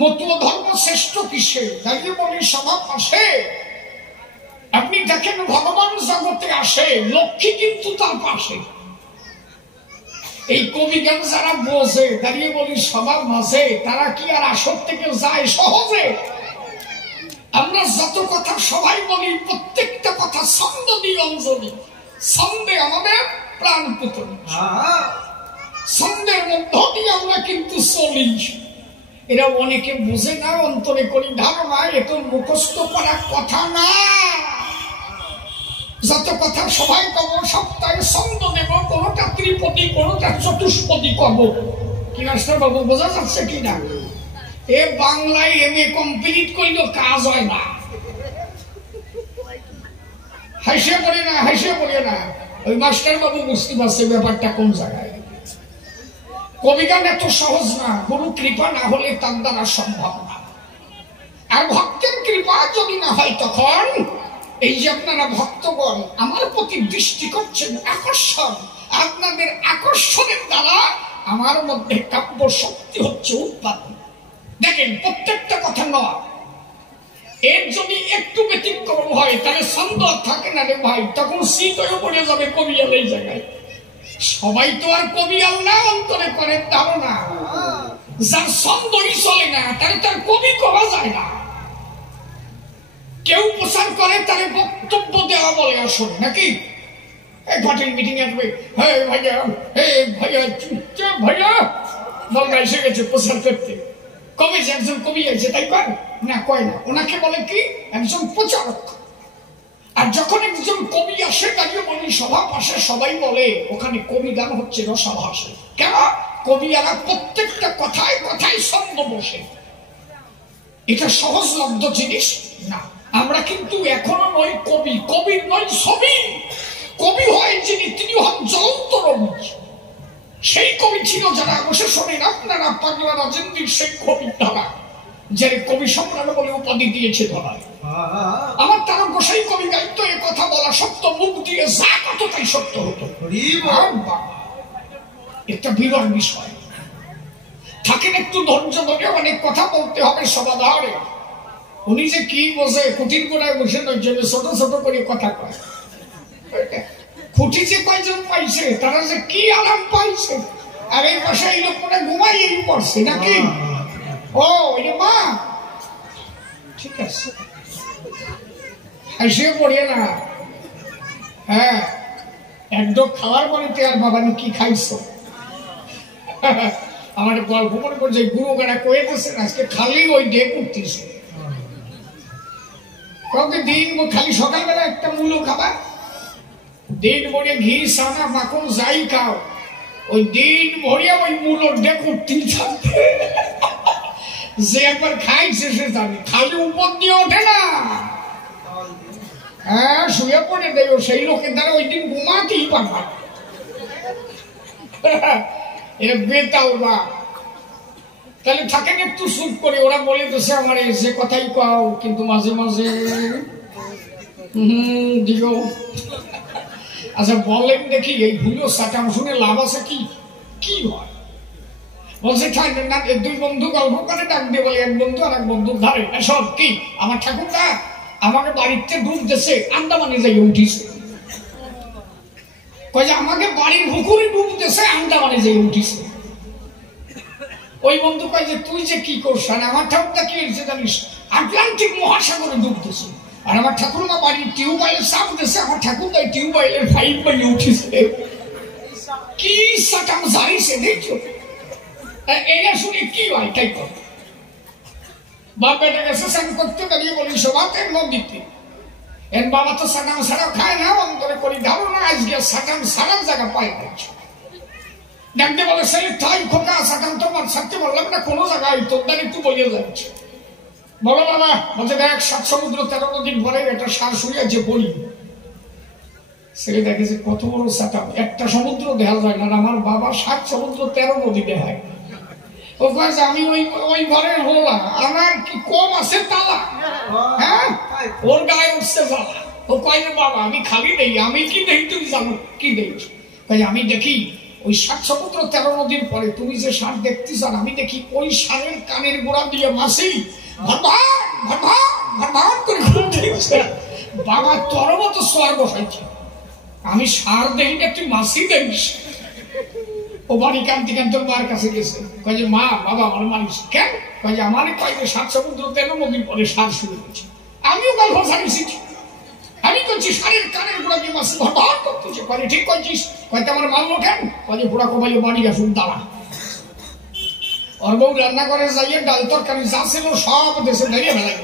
মতুয়া ধর্ম শ্রেষ্ঠ কিসে দাঁড়িয়ে বলি সবার পাশে। আপনি দেখেন ভগবান জগতে আসে, লক্ষ্মী কিন্তু তার পাশে। এই কবিগান যারা বোঝে দাঁড়িয়ে বলি সবার মাঝে, তারা কি আর আসর থেকে যায় সহজে? আমরা যত কথা সবাই বলি, প্রত্যেকটা কথা ছন্দ দিয়ে অঞ্জলি। ছন্দে আমাদের প্রাণ পুতুল, ছন্দের মধ্য দিয়ে আমরা কিন্তু চলি। এরা অনেকে বুঝে না, অন্তরে করি ধারণা, এত মুখস্থ করার কথা না। যত কথা সবাই কব, সপ্তাহে ছন্দ দেব, কোনটা ত্রিপদী, কোনটা চতুষ্পদী কব। কি মাস্টার বাবু বোঝা যাচ্ছে কিনা? এ বাংলায় MA কমপ্লিট করলেও কাজ হয় না। হাসে পড়ে না, হাসে পড়ে না। ওই মাস্টার বাবু বুঝতে পারছে ব্যাপারটা কোন জায়গায়। কবিগান এত সহজ না, গুরু কৃপা না হলে তার দ্বারা সম্ভব না। আর ভক্তের কৃপা যদি না হয়, তখন এই যে আপনারা ভক্তগণ আমার প্রতি দৃষ্টি করছেন, আকর্ষণ, আপনাদের আকর্ষণের দ্বারা আমার মধ্যে কাব্য শক্তি হচ্ছে উৎপাদন। দেখেন প্রত্যেকটা কথা নয়, এর যদি একটু ব্যতিক্রম হয় তাহলে ছন্দ থাকে না রে ভাই, তখন শীত হয়ে পড়ে যাবে কবিয়াল এই জায়গায়। সবাই তো আর কবিয়াল না, অন্তরে করে ধারণা। যার ছন্দই চলে না তাহলে তার কবি করা যায় না। কেউ প্রচার করে তাহলে বক্তব্য দেওয়া বলে আসলে নাকি পার্টির মিটিং আসবে, হ্যাঁ ভাইয়া, হ্যাঁ ভাইয়া, ভাইয়া বলবা এসে গেছে প্রচার করতে। কবে যে একজন কবি আছে তাই কয় না? কয় না। ওনাকে বলে কি একজন প্রচারক। আর যখন একজন কবি আসে দাঁড়িয়ে বলি সভা পাশে, সবাই বলে ওখানে কবি গান হচ্ছে রসাভাসে। কেন? কবিয়ারা প্রত্যেকটা কথায় কথায় ছন্দ বসে। এটা সহজলব্ধ জিনিস না। আমরা কিন্তু এখনো নই কবি, কবির নয় ছবি। কবি হয় যিনি, তিনি হন জ্বলন্ত রবি। সেই কবি ছিল যারা বসে শোনেন আপনারা পাগলা রাজেন্দ্রির সেই কবির ধারা, যার কবি সম্রাট বলে উপাধি দিয়েছে ধরায়। আমার তারা গোসাই কবি গাইতো, এ কথা বলা সত্য, মুখ দিয়ে যা কত তাই সত্য হতো। একটা বিরল বিষয়। থাকেন একটু ধৈর্য ধরে, অনেক কথা বলতে হবে সমাধানে। উনি যে কি বোঝে, খুঁটির গোড়ায় বসে নয়, ছোট ছোট করে কথা কয়। খুঁটি যে কয়জন পাইছে, তারা যে কি আরাম পাইছে। আর এই পাশে এই লোকটা ঘুমাইয়েই পড়ছে নাকি? ও মা ঠিক আছে, হাসিয়ে পড়িয়ে না। হ্যাঁ, একদম খাওয়ার বাড়িতে আর বাবানি কি খাইছো? আমার গল্প মনে করছে গুরু গাড়া কয়ে দিচ্ছেন আজকে খালি ওই ডেক উঠতেছে। কাউকে দিন খালি সকালবেলা একটা মূলো খাবার, দিন ভরে ঘি সানা মাখন যাই খাও, ওই দিন ভরিয়া ওই মূলোর ডেক উঠতেই থাকবে। যে একবার খাইছে সে জানে, খালি উপর দিয়ে ওঠে না। হ্যাঁ, শুয়ে পড়ে দেয় সেই লোকের দ্বারা ওই দিন ঘুমাতেই পারবা। তাহলে থাকেন একটু সুখ করে। ওরা বলে দিচ্ছে আমার যে কথাই কাও, কিন্তু মাঝে মাঝে দিও। আচ্ছা বলেন দেখি, এই ভুলো সাটাম শুনে লাভ আছে কি? কি হয় বলছে না, দুই বন্ধু গল্প করে ডাক দিয়ে বলে, এক বন্ধু আর এক বন্ধু ধারে সব কি আমার ঠাকুরটা আমাকে বাড়িতে ডুব দিছে, আন্দামানে যাই উঠিছে। কয় যে আমাকে বাড়ির পুকুরে ডুব দিছে, আন্দামানে যাই উঠিছে। ওই বন্ধু কয় যে তুই যে কি করছ? আমার ঠাকুরটা কি হয়েছে জানিস? আটলান্টিক মহাসাগরে ডুব দিছে। আর আমার ঠাকুরমা বাড়ির টিউবওয়েলের চাপ দিছে, আমার ঠাকুরটা টিউবওয়েলের পাইপ বানিয়ে উঠিছে। কি সাটাম জানিছে দেখছো? এটা শুনে কি হয় তাই কর। বাপ বেটা গেছে স্নান করতে, দাঁড়িয়ে বলি সবাতে নদীতে। এর বাবা তো সাটাম ছাড়াও খায় না, অন্তরে করি ধারণা আজকে সাটাম ছাড়ার জায়গা পাই যাচ্ছে। ডাকতে বলে ছেলে তাই খোকা, সাটাম তোমার ছাড়তে বললাম না কোনো জায়গায়, তোর দ্বারা একটু বলিয়ে যাচ্ছে। বলো বাবা, বলছে দেখ 7 সমুদ্র 13 নদীর ভরে একটা সার শুয়ে যে বলি। ছেলে দেখে যে কত বড় সাটাম, একটা সমুদ্র দেখা যায় না। আমার বাবা 7 সমুদ্র 13 নদী দেখায়। ও কয়েছে আমি ওই ঘরের হলা, আমার কি কম আছে তালা? হ্যাঁ, ওর গায়ে উঠছে জ্বালা। ও কয় বাবা আমি খালি দেই, আমি কি দেই তুমি জানো কি দেই? তাই আমি দেখি ওই 7 সমুদ্র 13 নদীর পরে তুমি যে ষাঁড় দেখতেছ আমি দেখি ওই ষাঁড়ের কানের গোড়া দিয়ে মাসি করে ঘুরতেছে। বাবা তোর মতো সোয়ার বসাইছে, আমি ষাঁড় দেখি না তুই মাসি দেখিস। ও বাড়ি কান্তি কান্তি মার কাছে গেছে, কয় যে মা বাবা আমার মানিস কেন? কয় যে আমার কয় যে 7 সমুদ্র 13 নদীর পরে ষাঁড় শুরু হয়েছে। আমিও গল্প জানিছি, আমি করছি ষাঁড়ের কানের গোড়া দিয়ে মাসি ভর করতেছে। কয় ঠিক কইছিস? কয় আমার মানলো কেন? কয় যে বুড়া কমাইলে বাড়ি আসুন দাঁড়া। ওর বউ রান্না করে যাইয়ে ডাল তরকারি যা ছিল সব দেশে ঢেকে ফেলাইল।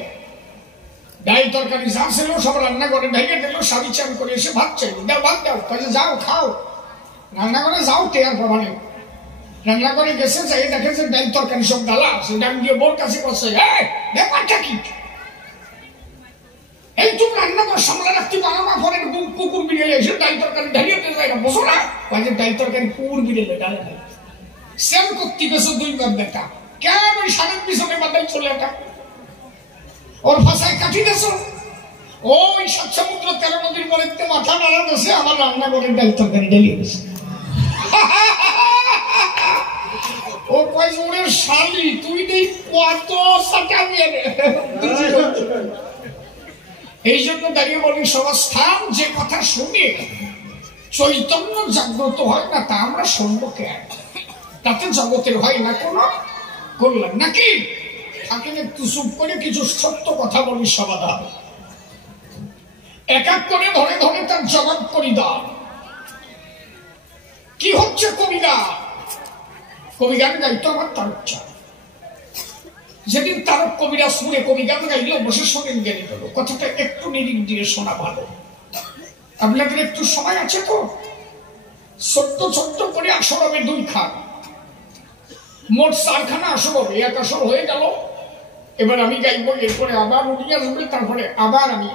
ডাল তরকারি যা ছিল সব রান্না করে ঢেকে দিল। স্বামী চান করে এসে ভাত চাইল, দাও ভাত দাও। কাজে যাও খাও, রান্না করে যাও, টেয়ার পাবানে। রান্না করে গেছে, যাই দেখে যে ডাল তরকারি সব ডালা আছে। ডাল দিয়ে বোর কাছে বসে, ব্যাপারটা কি? এই তুমি রান্না করে সামলা রাখতে পারো না? পরে কুকুর বিড়েলে এসে ডাল তরকারি ঢালিয়ে দিতে যায় না, বসো না। কাজে ডাল তরকারি কুকুর বিড়েলে ডালে নাই সেল করতে গেছে 2 বার দেখা। কেন ওই ষাঁড়ের পিছনে বাদাই চলে এটা ওর ভাষায় কাটি দেছো। ওই 7 সমুদ্র 13 নদীর পরে মাথা নাড়া দেশে আমার রান্না করে ডাল তরকারি ঢালিয়ে গেছে। ও কয় ওরে শালি তুই নেই কত সাটা নিয়ে। এই জন্য দাঁড়িয়ে বলি সবস্থান যে কথা শুনে চৈতন্য জাগ্রত হয় না তা আমরা শুনবো কেন? তাতে জগতের হয় না কোনো কল্যাণ নাকি? থাকেন একটু চুপ করে কিছু সত্য কথা বলি, সমাধান এক এক করে ধরে ধরে তার জবাব করি দাও। কি হচ্ছে কবিগান? কবিগান গাইতো আমার তারক। যেদিন তারক কবিরা সুরে কবিগান গাইল বসে শোনেন জ্ঞানী হলো। কথাটা একটু নিরিখ দিয়ে শোনা ভালো। আপনাদের একটু সময় আছে তো? ছোট্ট করে আসর হবে 2 খান, মোট 4 খানা আসর হবে। 1 আসর হয়ে গেল, এবার আমি গাইব, এরপরে আবার উনি আসবে, তারপরে আবার আমি।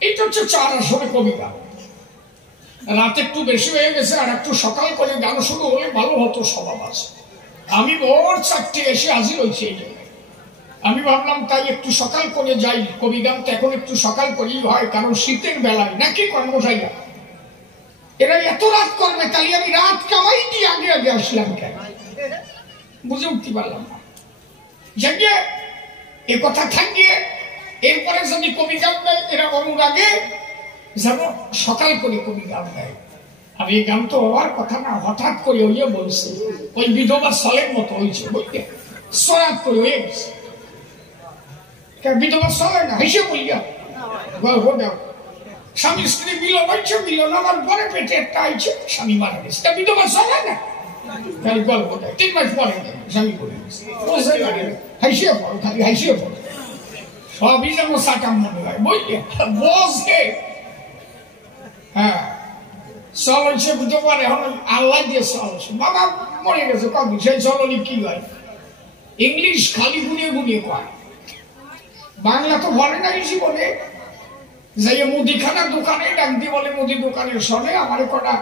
এইটা হচ্ছে 4 আসরে কবিগান। রাত একটু বেশি হয়ে গেছে, আর একটু সকাল করে গান শুরু হলে ভালো হতো। স্বভাব আছে, আমি ভোর 4টে এসে হাজির হয়েছি এই জায়গায়। আমি ভাবলাম তাই একটু সকাল করে যাই। কবিগান তো এখন একটু সকাল করেই হয়, কারণ শীতের বেলায় নাকি কর্মশাইয়া এরা এত রাত করবে, তাহলে আমি রাত কামাই দিয়ে আগে আগে আসলাম কেন? বুঝে উঠতে পারলাম না। যাকে এ কথা থাকিয়ে এরপরে যদি কবিগান দেয় এরা অনুরাগে যেন সকাল করে কবিগান দেয়। আর এই গান তো হওয়ার কথা না, হঠাৎ করে হইয়ে বলছে। ওই বিধবা সলের মতো হয়েছে, বুঝলে, সরাত করে হয়ে গেছে। বিধবা সলে না হেসে বলিয়া গল্প দেও। স্বামী স্ত্রী মিলন হয়েছে, মিলন হওয়ার পরে পেটে একটা আইছে, স্বামী মারা গেছে। তা বিধবা সলে না, খালি গল্প দেয়। 3 মাস পরে স্বামী বলে গেছে, হাইসিয়ে পড়ো, খালি হাইসিয়ে পড়ো, সবই যেন সাকাম মনে হয়, বুঝলে, বসে। হ্যাঁ, চল হচ্ছে বুঝতে পারে, এখন আল্লাহ দিয়ে চল। বাবা মরে গেছে, কবি সেই চলনি কি হয়? ইংলিশ খালি গুনিয়ে গুনিয়ে কয়, বাংলা তো বলে না বেশি। বলে যাই মুদিখানা দোকানে ডাক দিয়ে বলে, মুদি দোকানের সনে আমার কটা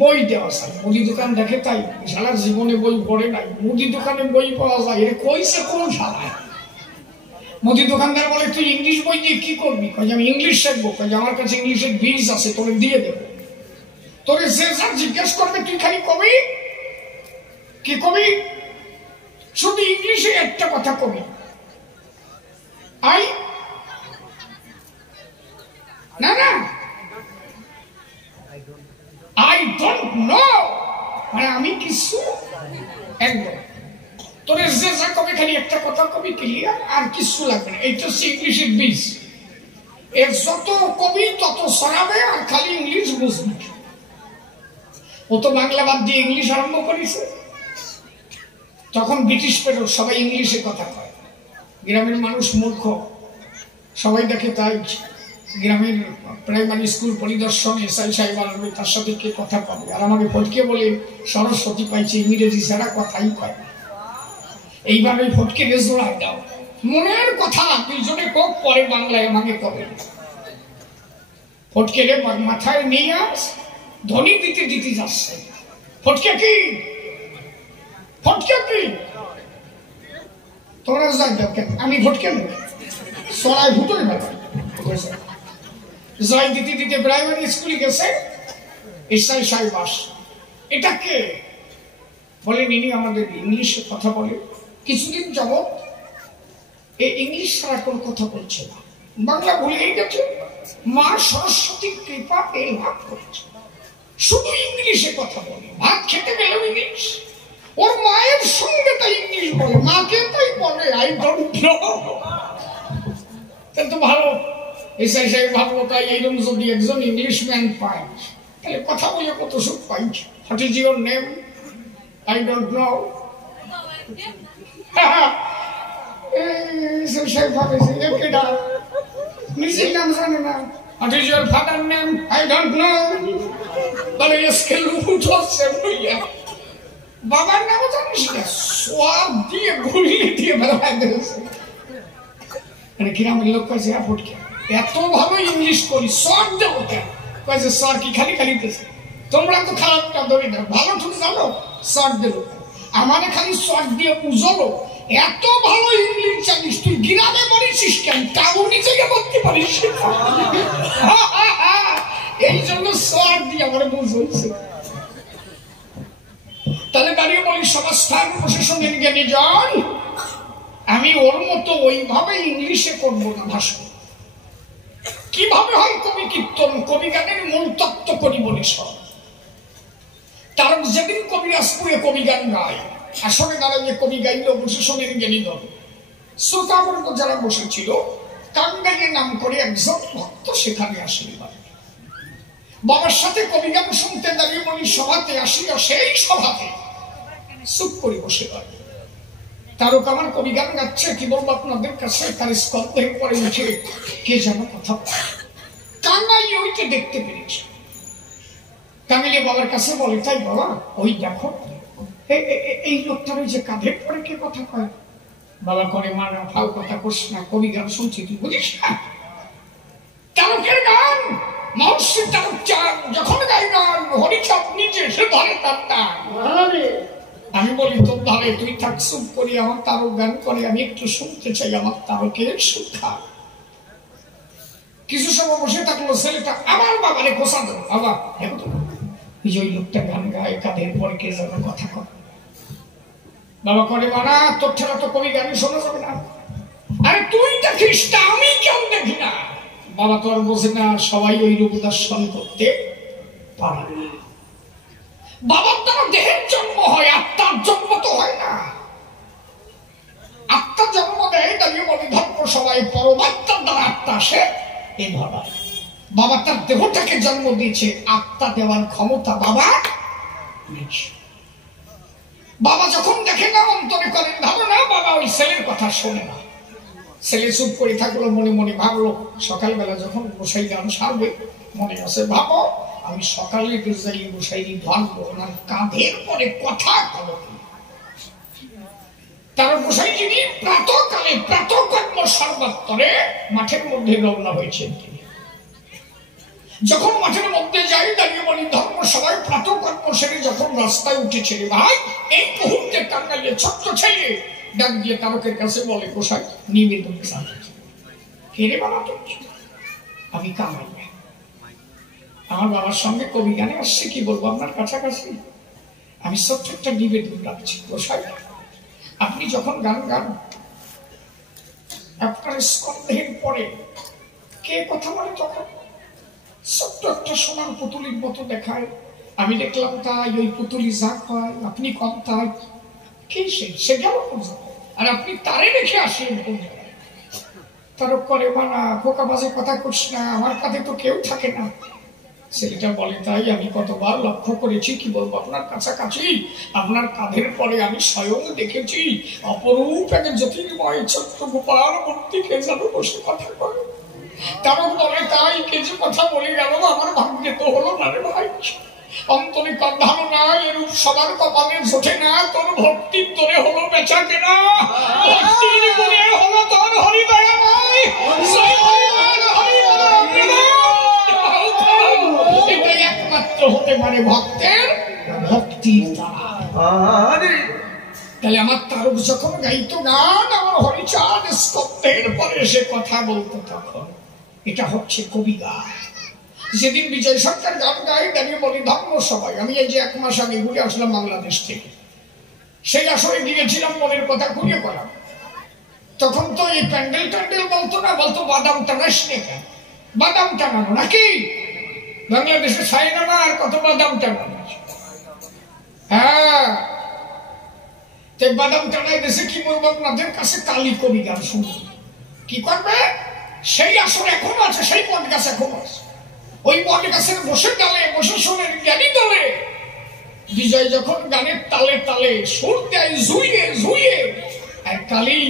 বই দেওয়া যায়। মুদি দোকান দেখে তাই, সারা জীবনে বই পড়ে নাই। মুদি দোকানে বই পাওয়া যায়, এটা কইছে কোন শালায়? মুদি দোকানদার বলে তুই ইংলিশ বই দিয়ে কি করবি? কয় আমি ইংলিশ শিখবো। কয় আমার কাছে ইংলিশের বীজ আছে, তোরে দিয়ে দেবো। তোরে যে যা জিজ্ঞেস করবে তুই খালি কবি কি কবি, শুধু ইংলিশে একটা কথা কবি, আই না না আই ডোন্ট নো, মানে আমি কিছু একদম। তোরে যে যা কবি খালি একটা কথা কবি, ক্লিয়ার, আর কিছু লাগবে না। এইটা হচ্ছে ইংলিশের বীজ। এর যত কবি তত সরাবে, আর খালি ইংলিশ বুঝবে। ও তো বাংলা বাদ দিয়ে ইংলিশ আরম্ভ করেছে। তখন ব্রিটিশ পেরোর সবাই ইংলিশে কথা কয়। গ্রামের মানুষ মূর্খ, সবাই দেখে তাই। গ্রামের প্রাইমারি স্কুল পরিদর্শন এসআই সাহেব আসবে, তার সাথে কে কথা পাবে? আর আমাকে ফটকে বলে সরস্বতী পাইছে, ইংরেজি ছাড়া কথাই কয়। এইভাবে ফটকে রেজোড়াই দাও, মনের কথা 2 জনে কোক, পরে বাংলায় আমাকে কবে। ফটকে রে মাথায় নিয়ে আস, ধ্বনি দিতে দিতে যাচ্ছে। ফটকে কি, ফটকে কি, তোমরা যাই দাও কেন? আমি ফটকে নেই, সরাই ভুটোর ব্যাপার। জয় দিতে দিতে প্রাইমারি স্কুলে গেছে, এসআই সাহেব আস, এটাকে বলেন ইনি আমাদের ইংলিশে কথা বলে। কিছুদিন যাবৎ এই ইংলিশ ছাড়া কোনো কথা বলছে না, বাংলা ভুলেই গেছে। মা সরস্বতীর কৃপা এ লাভ করেছে, শুধু ইংলিশে কথা বলে। ভাত খেতে গেলেও ইংলিশ, ওর মায়ের সঙ্গে তাই ইংলিশ বলে, মাকে তাই বলে আই ডোন্ট নো। তো ভালো এসআই সাহেব ভাবলো তাই এইরকম যদি একজন ইংলিশম্যান পায় তাহলে কথা বলে কত সুখ পাই। What is your name? I don't know. SI সাহেব ভাবে কেডা, নিজের নাম জানে না। What is your father name? I don't know. বলে এসকে লুট হচ্ছে বইয়া, বাবার নামও জানিস না? সব দিয়ে ঘুরিয়ে দিয়ে বেড়ায় দিয়েছে। মানে গ্রামের লোক কাছে এত ভালো ইংলিশ করি, শর্ট দেবো কেন? কয়েছে শর্ট কি খালি খালি দিতেছে, তোমরা তো খারাপটা ধরে দাও, ভালো ঠিক জানো, শর্ট দেবো। আমাদের খালি শর্ট দিয়ে বুঝলো এত ভালো ইংলিশ জানিস, তুই গ্রামে পড়েছিস কেন? টাউনি থেকে পড়তে পারিস। এই জন্য শর্ট দিয়ে আমার বুঝছে। তাহলে দাঁড়িয়ে বলি সমাজস্থান প্রশাসনের জ্ঞানী জন, আমি ওর মতো ওইভাবে ইংলিশে করবো না ভাষণ। কিভাবে হয় কবি কীর্তন, কবি গানের মূল তত্ত্ব করি বলি সব। তার যেদিন কবিরাজপুরে কবি গান গায়, আসলে দাঁড়িয়ে কবি গাইল প্রশাসনের জ্ঞানী দল, শ্রোতাবর্গ যারা বসেছিল কাঙ্গাইয়ের নাম করে একজন ভক্ত সেখানে আসেন। বাবার সাথে কবি গান শুনতে দাঁড়িয়ে বলি সভাতে আসিয়া সেই সভাতে চুপ করে বসে পারে। তারক আমার কবি গান গাচ্ছে, কি বলবো আপনাদের কাছে, তার স্কন্ধের পরে উঠে কে যেন কথা বলে। কাঙ্গাই ওইটা দেখতে পেরেছে, কাঙ্গাইয়ে বাবার কাছে বলে তাই বাবা ওই দেখো এই লোকটার ওই যে কাঁধের পরে কে কথা কয়। বাবা করে মারা ফাও কথা করছ না, কবি গান শুনছি তুই বুঝিস না? তারকের গান মহর্ষি তারক চাঁদ যখন গাই গান হরিচাঁদ নিচে সে ধরে তার টান। আমি বলি তোর ধরে তুই থাক চুপ করি, আমার তারক গান করে আমি একটু শুনতে চাই, আমার তারকের সুখা। কিছু সময় বসে থাকলো, ছেলেটা আমার বাবারে খোঁচা দেবো, বাবা দেখো তো ওই লোকটা গান গায় কাঁধের পরে কে যেন কথা কয়। বাবা করে মানা তোর ছাড়া তো কবি গানই শোনা যাবে না। আরে তুই দেখিস না, আমি কেউ দেখি না। বাবা তো আর বোঝে না সবাই ওই রূপ দর্শন করতে পারে না। বাবার দ্বারা দেহের জন্ম হয়, আত্মার জন্ম তো হয় না। আত্মা জন্ম দেয় দাঁড়িয়ে বলি ধর্ম সবাই, পরমাত্মার দ্বারা আত্মা আসে এই ধরায়। বাবা তার দেহটাকে জন্ম দিয়েছে, আত্মা দেওয়ার ক্ষমতা বাবা নিয়েছে। বাবা যখন দেখে না অন্তরে করেন ধারণা, বাবা ওই ছেলের কথা শোনে না। ছেলে চুপ করে থাকলো, মনে মনে ভাবলো সকালবেলা যখন গোসাই গান সারবে মনে আছে ভাবো আমি সকালে যাই গোসাইনি ধরবো ওনার কাঁধের পরে কথা বলো। তার গোসাই যিনি প্রাতকালে প্রাতকর্ম সর্বাত্তরে মাঠের মধ্যে রওনা হয়েছেন। যখন মাঠের মধ্যে যাই দাঁড়িয়ে বলি ধর্ম সবাই প্রাতকর্ম সেরে যখন রাস্তায় উঠেছে রে ভাই, এই মুহূর্তে টাঙ্গাইয়ে ছোট্ট ছেলে ডাক দিয়ে তারকের কাছে বলে গোসাই নিবেদন হেরে বাবা তো আমি কামাই না, আমার বাবার সঙ্গে কবি গানে আসছে, কি বলবো আপনার কাছাকাছি আমি ছোট্ট একটা নিবেদন রাখছি। গোসাই আপনি যখন গান গান আপনার স্কন্ধের পরে কে কথা বলে তখন ছোট্ট একটা সোনার পুতুলির মতো দেখায়। আমি দেখলাম তাই ওই পুতুলি যা কয় আপনি কম তাই কি সে গেল আর আপনি তারে রেখে আসেন কোন জায়গায়। তারক করে মানা খোকা বাজে কথা করছ না, আমার কাছে তো কেউ থাকে না। ছেলেটা বলে তাই আমি কতবার লক্ষ্য করেছি, কি বলবো আপনার কাছাকাছি আপনার কাঁধের পরে আমি স্বয়ং দেখেছি অপরূপ এক জ্যোতির্ময় ছোট্ট গোপাল মূর্তি কে যেন বসে কথা করে। তারক বলে তাই কে যে কথা বলে গেল আমার ভাগ্যে তো হলো না রে ভাই। অন্তরে কন্ধানো না এরূপ সবার কপালে জোটে না, তোর ভক্তির তোরে হলো বেচা কেনা, ভক্তির গুণে হলো তোর হরিদয়া নাই। এটাই একমাত্র হতে পারে ভক্তের ভক্তির দ্বারা। তাহলে আমার তারক যখন গাইতো গান আমার হরিচাঁদ স্কন্ধের পরে সে কথা বলতো তখন এটা হচ্ছে কবি গান। যেদিন বিজয় সরকার গান গায় দাঁড়িয়ে বলি ধর্ম সবাই। আমি এই যে 1 মাস আগে ঘুরে আসলাম বাংলাদেশ থেকে, সেই আসরে গিয়েছিলাম মনের কথা ঘুরিয়ে করাম। তখন তো এই প্যান্ডেল ট্যান্ডেল বলতো না, বলতো বাদাম টানাস নে কেন, বাদাম টানানো নাকি বাংলাদেশে ছাই না আর কত বাদাম টানানো। হ্যাঁ, বাদাম টানাই দেশে কি বলবো আপনাদের কাছে, কালী কবি গান শুনতে কি করবে। সেই আসর এখনো আছে, সেই বট গাছ এখনো আছে। ওই বট গাছের বসে ডালে বসে শোনেন জ্ঞানী দলে বিজয় যখন গানের তালে তালে সুর দেয় ঝুইয়ে ঝুইয়ে, আর কালী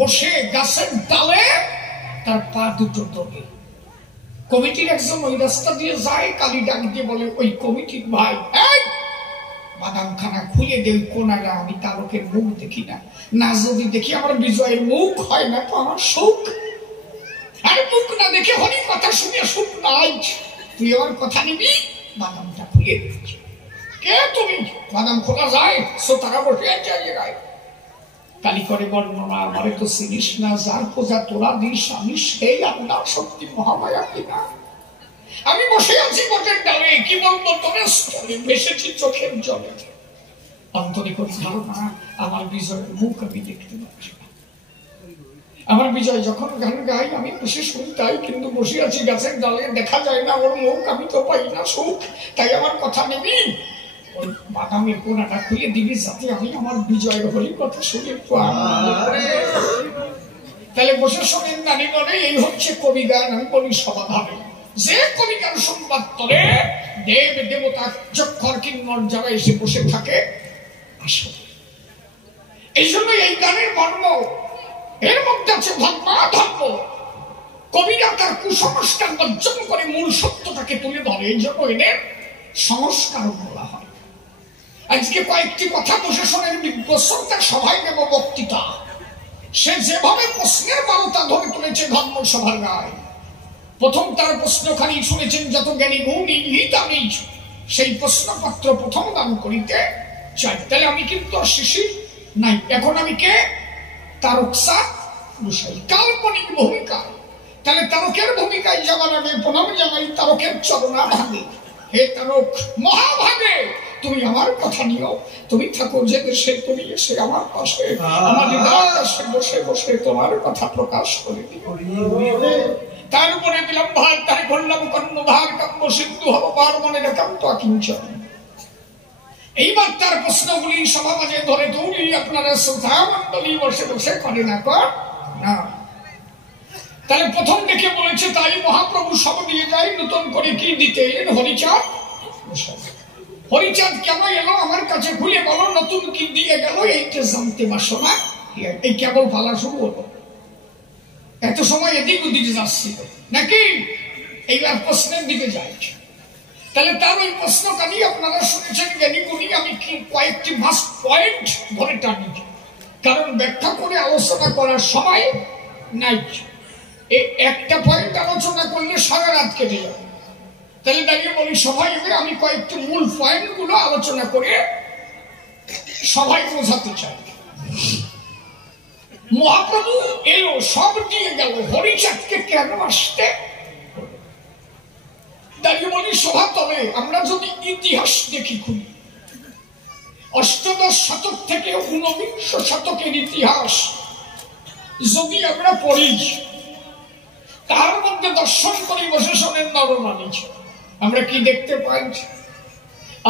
বসে গাছের ডালে তার পা দুটো তোলে। কমিটির একজন ওই রাস্তা দিয়ে যায়, কালী ডাক দিয়ে বলে ওই কমিটির ভাই, বাদাম খানা খুলে দে কোনারা, আমি তারকের মুখ দেখি না, না যদি দেখি আমার বিজয়ের মুখ হয় না তো আমার সুখ, আর মুখ না দেখে হরি কথা শুনে সুখ নাই। তুই আমার কথা নিবি, বাদামটা খুলে দিচ্ছি। কে তুমি? বাদাম খোলা যায়? তারা বসে জায়গায় কালী করে বর্ণনা, আমারে তো চিনিস না, যার পূজা তোরা দিস আমি সেই আল্লাহ সত্যি মহামায়া কিনা। আমি বসে আছি বটের ডালে, কি বলবো তোরে ভেসেছি চোখের জলে, আন্তরিক ধারণা আমার বিজয়ের মুখ আমি দেখতে পাচ্ছি না। আমার বিজয় যখন গান গাই আমি বসে শুনতাই, কিন্তু বসে আছি গাছের ডালে, দেখা যায় না ওর মুখ, আমি তো পাই না সুখ। তাই আমার কথা নেবি, ওই বাদামের কোনাটা খুলে দিবি যাতে আমি আমার বিজয়ের হরি কথা শুনে একটু তাহলে বসে শোনেন নারী নরে। এই হচ্ছে কবি গান। আমি বলি সমাধানে যে কবি গান সংবাদ তলে দেব দেবতা যক্ষর কিন্নর যারা এসে বসে থাকে আসলে। এই জন্য এই গানের মর্ম এর মধ্যে আছে ধর্ম ধর্ম। কবিরা তার কুসংস্কার বর্জন করে মূল সত্যটাকে তুলে ধরে, এই জন্য এদের সংস্কার বলা হয়। আজকে কয়েকটি কথা বসে শোনেন বিজ্ঞতা সভায় দেব বক্তৃতা, সে যেভাবে প্রশ্নের বারোটা ধরে তুলেছে ধর্ম সভার গায়ে। প্রথম তার প্রশ্নখানি শুনেছেন যত জ্ঞানী গুণী হিতামি, সেই প্রশ্নপত্র প্রথম দান করিতে চাই। তাহলে আমি কিন্তু শিশির নাই, এখন আমি কে? তারকসা বিষয়, কাল্পনিক ভূমিকা। তাহলে তারকের ভূমিকায় যাওয়ার আগে প্রণাম জানাই তারকের চরণা ভাগে। হে তারক মহাভাগে, তুমি আমার কথা নিও, তুমি থাকো যে দেশে, তুমি এসে আমার পাশে আমার হৃদয় কাছে বসে বসে তোমার কথা প্রকাশ করে দিও। তার উপরে দিলাম ভার, তাই করলাম কর্ণধার, কাব্য সিন্ধু হব পার, মনে রাখাম তো আকিঞ্চন। এইবার তার প্রশ্নগুলি সভা মাঝে ধরে দৌড়ি আপনারা শ্রোতা মন্ডলী বসে বসে করে না কর না। তাহলে প্রথম দেখে বলেছে তাই মহাপ্রভু সব দিয়ে যায়, নতুন করে কি দিতে এলেন? হরিচাঁদ। হরিচাঁদ কেন এলো আমার কাছে খুলে বলো, নতুন কি দিয়ে গেল এইটা জানতে পারছো না? এই কেবল পালা শুরু হলো, এত সময় এদিক ওদিকে যাচ্ছিল নাকি? এইবার প্রশ্নের দিকে যাই। তাহলে তার ওই প্রশ্নটাই আপনারা শুনেছেন জ্ঞানী গুণী। আমি কি কয়েকটি মাস্ট পয়েন্ট ধরে টানি, কারণ ব্যাখ্যা করে আলোচনা করার সময় নাই। এই একটা পয়েন্ট আলোচনা করলে সারা রাত কেটে যাবে। তাহলে দাঁড়িয়ে বলি সবাই এবার আমি কয়েকটি মূল পয়েন্ট গুলো আলোচনা করে সবাই বোঝাতে চাই। মহাপ্রভু এলো, সব দিয়ে গেল, হরিচাঁদকে কেন আসতে? দাঁড়িয়ে বলি সভা তলে আমরা যদি ইতিহাস দেখি, খুব অষ্টাদশ শতক থেকে 19বিংশ শতকের ইতিহাস যদি আমরা পড়ি, তার মধ্যে দর্শন করি বসে শোনেন নরমানি, আমরা কি দেখতে পাই?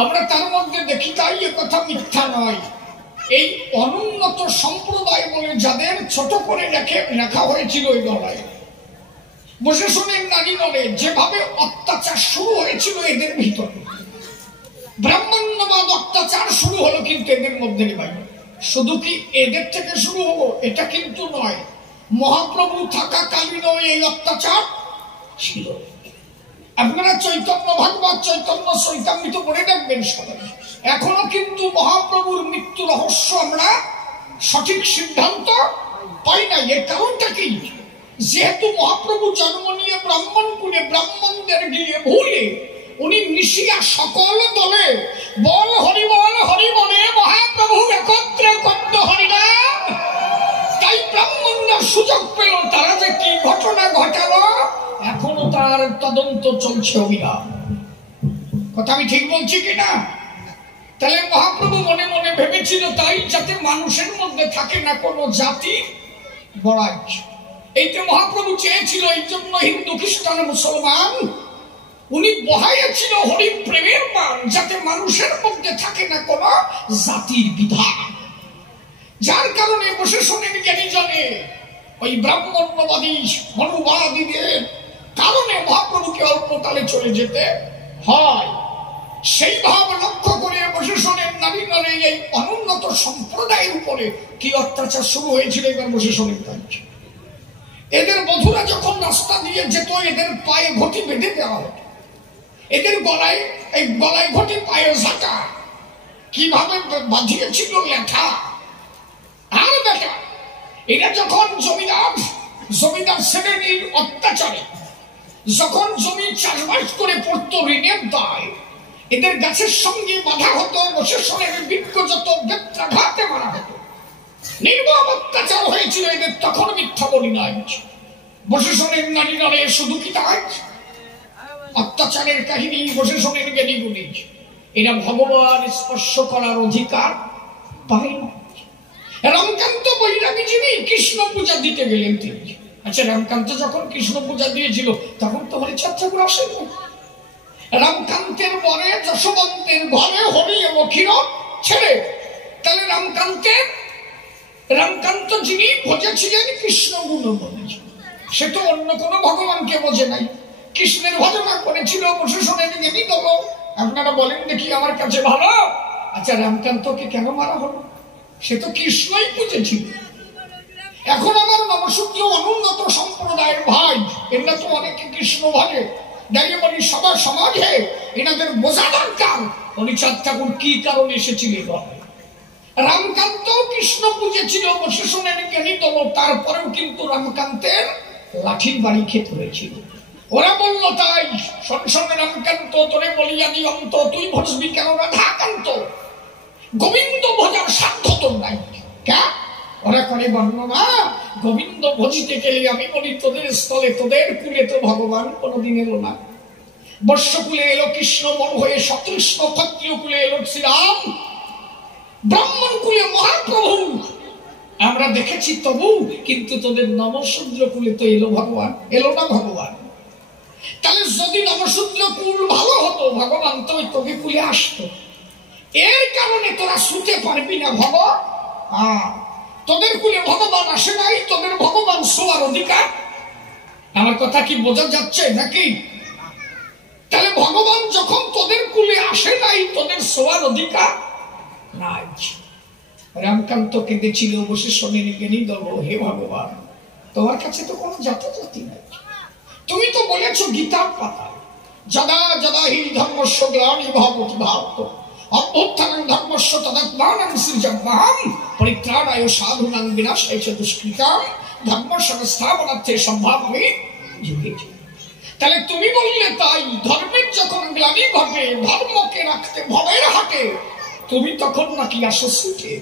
আমরা তার মধ্যে দেখি, তাই এ কথা মিথ্যা নয়, এই অনুন্নত সম্প্রদায় বলে যাদের ছোট করে লেখা হয়েছিল ওই লড়াই বসে শোনেন নারী বলে যেভাবে অত্যাচার শুরু হয়েছিল এদের ভিতরে, ব্রাহ্মণ্যবাদ অত্যাচার শুরু হলো কিন্তু এদের মধ্যে নেই। শুধু কি এদের থেকে শুরু হলো এটা কিন্তু নয়, মহাপ্রভু থাকাকালীনও এই অত্যাচার ছিল। আপনারা চৈতন্য ভাগবত, চৈতন্য চৈতামৃত পড়ে দেখবেন সবাই। এখনো কিন্তু মহাপ্রভুর মৃত্যু রহস্য আমরা সঠিক সিদ্ধান্ত পাই না। এর কারণটা কি? যেহেতু মহাপ্রভু জন্ম নিয়ে ব্রাহ্মণ কুলে ব্রাহ্মণদের গিয়ে ভুলে উনি মিশিয়া সকল দলে বল হরি বলে মহাপ্রভু একত্রে করত হরিনাম। তাই ব্রাহ্মণরা সুযোগ পেল, তারা যে কি ঘটনা ঘটালো এখনো তার তদন্ত চলছে অবিরাম। কথা আমি ঠিক বলছি কিনা? তাহলে মহাপ্রভু মনে মনে ভেবেছিল তাই যাতে মানুষের মধ্যে থাকে না কোনো জাতি বরাজ। এইটা মহাপ্রভু চেয়েছিল। এই জন্য হিন্দু খ্রিস্টান মুসলমান উনি বহাইয়াছিল হরি প্রেমের মান, যাতে মানুষের মধ্যে থাকে না কোনো জাতির বিধান। যার কারণে বসে শোনেন জ্ঞানী জনে ওই ব্রাহ্মণ্যবাদী মনুবাদীদের কারণে মহাপ্রভুকে অল্পকালে চলে যেতে হয়। সেই ভাব লক্ষ্য করে বসে শোনেন নারী নরে এই অনুন্নত সম্প্রদায়ের উপরে কি অত্যাচার শুরু হয়েছিল। এবার বসে শোনেন তাই এদের বধুরা যখন রাস্তা দিয়ে যেত এদের পায়ে ঘটি বেঁধে দেওয়া হতো, এদের গলায় ঘটি পায়ে ঝাঁটা কিভাবে বাঁধিয়েছিল লেখা। আর বেটা এরা যখন জমিদার শ্রেণীর অত্যাচারে যখন জমি চাষবাস করে পড়তো ঋণের দায়, এদের গাছের সঙ্গে বাধা হতো, বসে শোনেন বিজ্ঞযত বেত্রাঘাতে মারা হতো, নির্মম অত্যাচার হয়েছিল এদের। তখন মিথ্যা বলি নাই। বসে শোনেন নারী নরে শুধু কি তাই অত্যাচারের কাহিনী বসে শোনেন জ্ঞানীগুলি। এরা ভগবান স্পর্শ করার অধিকার পায় না। রামকান্ত বৈরাগী যিনি কৃষ্ণ পূজা দিতে গেলেন তিনি। আচ্ছা, রামকান্ত যখন কৃষ্ণ পূজা দিয়েছিল তখন তো হরিচাঁদপুর আসেন। রামকান্তের পরে যশবন্তের ঘরে হরি এবং ক্ষীরণ ছেলে। তাহলে রামকান্ত যিনি ভজেছিলেন কৃষ্ণ গুণমণি, সে তো অন্য কোন ভগবানকে বোঝে নাই, কৃষ্ণের ভজনা করেছিল। বসে শোনেন জ্ঞানী দেব, আপনারা বলেন দেখি আমার কাছে ভালো। আচ্ছা, রামকান্তকে কেন মারা হলো? সে তো কৃষ্ণই পুজেছিল। এখন আমার নবশূদ্র অনুন্নত সম্প্রদায়ের ভাই, এরা তো অনেকে কৃষ্ণ ভজে, দাঁড়িয়ে বলি সবার সমাজে এনাদের বোঝা দরকার হরিচাঁদ ঠাকুর কি কারণে এসেছিলেন। রামকান্ত কৃষ্ণ পুজেছিল। বসে শোনেন জ্ঞানী তব, তারপরেও কিন্তু রামকান্তের লাঠির বাড়ি খেতে হয়েছিল। ওরা বলল তাই সঙ্গে রামকান্ত তোরে বলিয়া দি অন্ত, তুই ভজবি কেন রাধাকান্ত? গোবিন্দ ভজার সাধ্য তোর নাই। ওরা করে বর্ণনা, গোবিন্দ ভজিতে গেলে আমি বলি তোদের স্থলে তোদের কুলে তো ভগবান কোনদিন এলো না। বর্ষকুলে এলো কৃষ্ণ মন হয়ে, সতৃষ্ণ ক্ষত্রিয় কুলে এলো শ্রীরাম, ব্রাহ্মণ কুলে মহাপ্রভু আমরা দেখেছি তবু, কিন্তু তোদের নবশূদ্র কুলে তো এলো ভগবান, এলো না ভগবান। তাহলে যদি নবশূদ্র কুল ভালো হতো ভগবান তো তোকে কুলে আসতো। এর কারণে তোরা শুতে পারবি না ভগবান। তোদের কুলে ভগবান আসে নাই, তোদের ভগবান শোয়ার অধিকার। আমার কথা কি বোঝা যাচ্ছে নাকি? তাহলে ভগবান যখন তোদের কুলে আসে নাই, তোদের শোয়ার অধিকার নাই। রামকান্ত কেঁদেছিল। বসে শোনেন জ্ঞানী দেব, হে ভগবান তোমার কাছে তো কোনো জাতি নাই। তুমি তো বলেছো গীতার পাতায়, যদা যদা হি ধর্মস্য গ্লানি ভবতি ভারত অভ্যুত্থানং ধর্মস্য তদাত্মানং সৃজন্মহং পরিত্রাণায় সাধুনাং বিনাশায় চ দুষ্কৃতাং ধর্ম সংস্থাপনার্থে সম্ভাবমি যুগে যুগে। তাহলে তুমি বললে তাই, ধর্মের যখন গ্লানি ঘটে, ধর্মকে রাখতে ভবের হাটে, তুমি তখন নাকি আসো ছুটে।